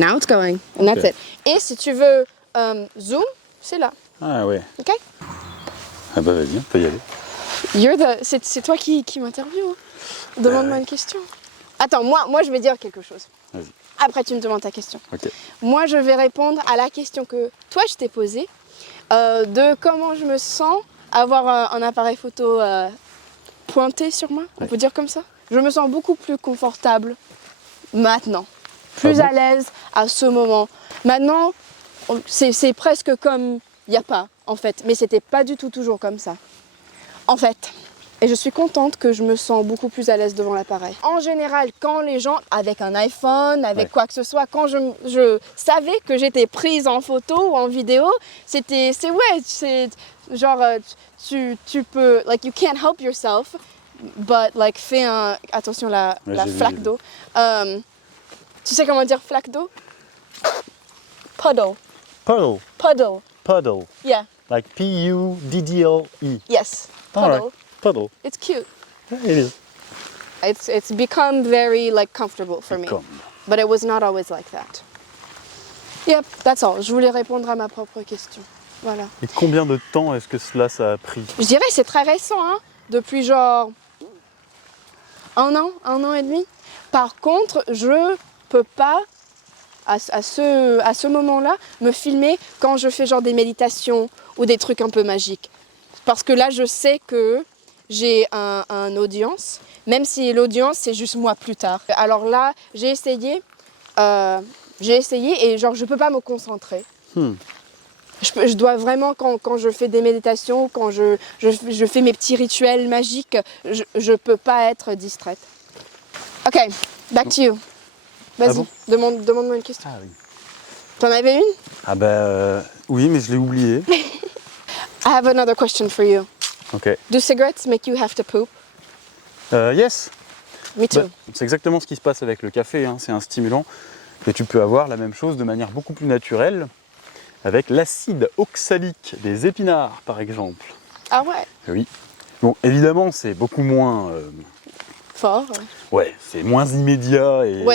Now it's going, and that's it. Et si tu veux zoom, c'est là. Ah ouais. Ok? Ah bah vas-y, on peut y aller. C'est toi qui m'interviewe. Demande-moi une question. Attends, moi je vais dire quelque chose. Vas-y. Après tu me demandes ta question. Ok. Moi je vais répondre à la question que toi je t'ai posée de comment je me sens avoir un appareil photo pointé sur moi, on peut dire comme ça. Je me sens beaucoup plus confortable maintenant, plus à l'aise à ce moment. Maintenant, c'est presque comme il n'y a pas en fait, mais c'était pas du tout toujours comme ça. En fait, et je suis contente que je me sens beaucoup plus à l'aise devant l'appareil. En général, quand les gens, avec un iPhone, avec quoi que ce soit, quand je savais que j'étais prise en photo ou en vidéo, c'est genre, tu peux, like, you can't help yourself, but, like, fais un, attention la flaque d'eau. Tu sais comment dire flaque d'eau? Puddle. Puddle. Puddle. Puddle. Yeah. Like P-U-D-D-L-E. Yes. Puddle. Right. Puddle. It's cute. Yeah, it is. It's become very like comfortable for me. But it was not always like that. Yep, that's all. Je voulais répondre à ma propre question. Voilà. Et combien de temps est-ce que ça a pris? Je dirais c'est très récent, hein. Depuis genre un an et demi. Par contre, je peux pas à ce moment-là me filmer quand je fais genre des méditations ou des trucs un peu magiques. Parce que là, je sais que j'ai un audience, même si l'audience, c'est juste moi plus tard. Alors là, j'ai essayé et genre, je peux pas me concentrer. Je dois vraiment, quand je fais des méditations, quand je fais mes petits rituels magiques, je peux pas être distraite. Ok, back to you. Vas-y, demande-moi une question. Ah oui. T'en avais une? Ah bah oui, mais je l'ai oublié. I have another question for you. Ok. Do cigarettes make you have to poop? Yes. Me too. Bah, c'est exactement ce qui se passe avec le café, hein. C'est un stimulant. Et tu peux avoir la même chose de manière beaucoup plus naturelle avec l'acide oxalique des épinards, par exemple. Ah ouais? Oui. Bon, évidemment, c'est beaucoup moins... Fort. Ouais, c'est moins immédiat et,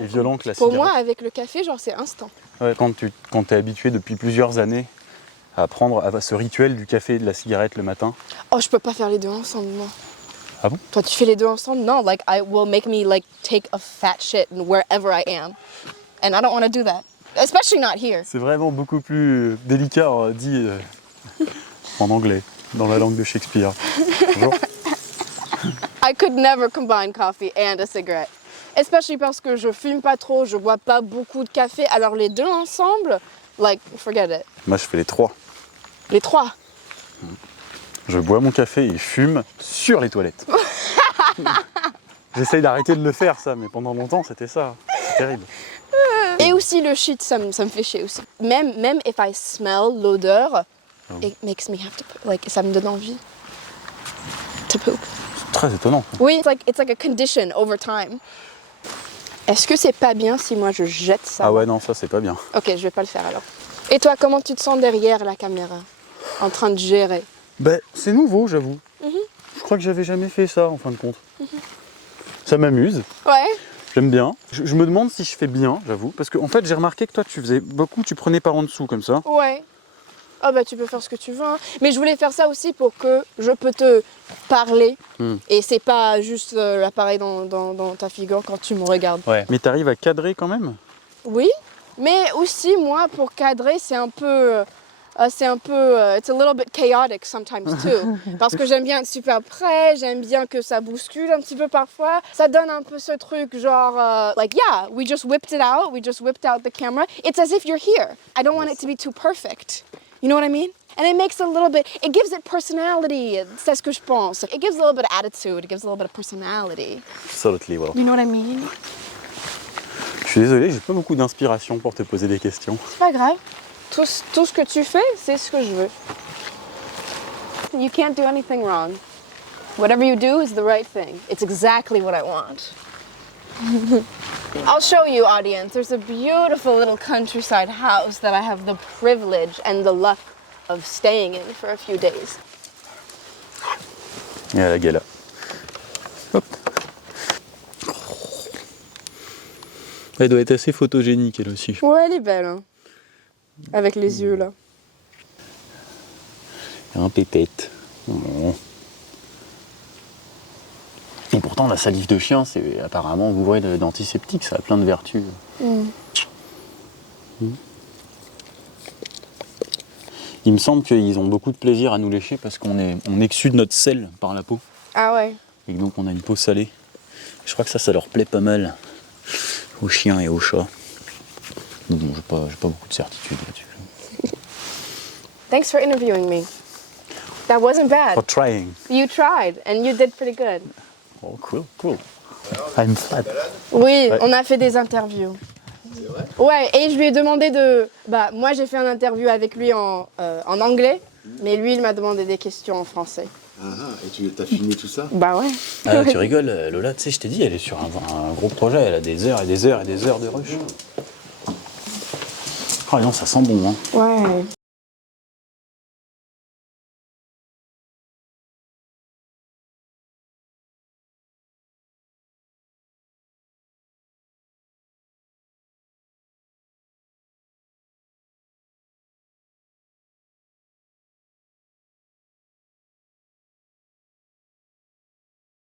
et violent que la Pour cigarette. moi, avec le café, genre c'est instant. Ouais, quand t'es habitué depuis plusieurs années à prendre à ce rituel du café et de la cigarette le matin. Oh, je peux pas faire les deux ensemble, moi. Ah bon? Toi, tu fais les deux ensemble? Non, like, I will make me, like, take a fat shit wherever I am. And I don't want to do that. Especially not here. C'est vraiment beaucoup plus délicat dit en anglais, dans la langue de Shakespeare. Bonjour. I could never combine coffee and a cigarette. Especially parce que je fume pas trop, je bois pas beaucoup de café. Alors les deux ensemble, like, forget it. Moi, je fais les trois. Les trois. Je bois mon café et fume sur les toilettes. J'essaye d'arrêter de le faire, ça, mais pendant longtemps, c'était ça. C'est terrible. Et aussi le shit, ça me fait chier aussi. Même if I smell l'odeur, it makes me have to poop. Like, ça me donne envie to poop. C'est très étonnant. Oui, it's like a condition over time. Est-ce que c'est pas bien si moi je jette ça? Ah ouais, non, ça, c'est pas bien. Ok, je vais pas le faire alors. Et toi, comment tu te sens derrière la caméra? En train de gérer? Ben, c'est nouveau, j'avoue. Je crois que j'avais jamais fait ça, en fin de compte. Ça m'amuse. Ouais. J'aime bien. Je me demande si je fais bien, j'avoue. Parce qu'en fait, j'ai remarqué que toi, tu faisais beaucoup, tu prenais par en dessous, comme ça. Ouais. Ah bah tu peux faire ce que tu veux. Hein. Mais je voulais faire ça aussi pour que je peux te parler. Et c'est pas juste l'appareil dans ta figure quand tu me regardes. Ouais. Mais t'arrives à cadrer quand même? Oui. Mais aussi, moi, pour cadrer, c'est un peu... it's a little bit chaotic sometimes too. Parce que j'aime bien être super près, j'aime bien que ça bouscule un petit peu parfois. Ça donne un peu ce truc genre, like, yeah, we just whipped it out, the camera. It's as if you're here. I don't want it to be too perfect. You know what I mean? And it makes it gives it personality. C'est ce que je pense. It gives a little bit of attitude, it gives a little bit of personality. Absolutely, well. You know what I mean? Je suis désolé, j'ai pas beaucoup d'inspiration pour te poser des questions. C'est pas grave. Tout ce que tu fais, c'est ce que je veux. You can't do anything wrong. Whatever you do is the right thing. It's exactly what I want. I'll show you, audience. There's a beautiful little countryside house that I have the privilege and the luck of staying in for a few days. Et à la gala. Hop. Elle doit être assez photogénique, elle aussi. Ouais, elle est belle. Hein. Avec les yeux, là. Un pépette. Oh. Et pourtant, la salive de chien, c'est apparemment bourré d'antiseptiques, ça a plein de vertus. Il me semble qu'ils ont beaucoup de plaisir à nous lécher parce on exsude notre sel par la peau. Ah ouais. Et donc on a une peau salée. Je crois que ça leur plaît pas mal aux chiens et aux chats. Mais bon, j'ai pas beaucoup de certitude là-dessus. Thanks for interviewing me. That wasn't bad. For trying. You tried and you did pretty good. Oh, cool. I'm flat. Oui, Ouais. on a fait des interviews. C'est vrai? Ouais, et je lui ai demandé de... Bah, moi j'ai fait un interview avec lui en anglais, mais lui il m'a demandé des questions en français. Ah, et tu as filmé tout ça? Bah ouais. Ah, tu rigoles, Lola, tu sais, je t'ai dit, elle est sur un gros projet, elle a des heures et des heures et des heures de rush. Oh non, ça sent bon, hein. Ouais.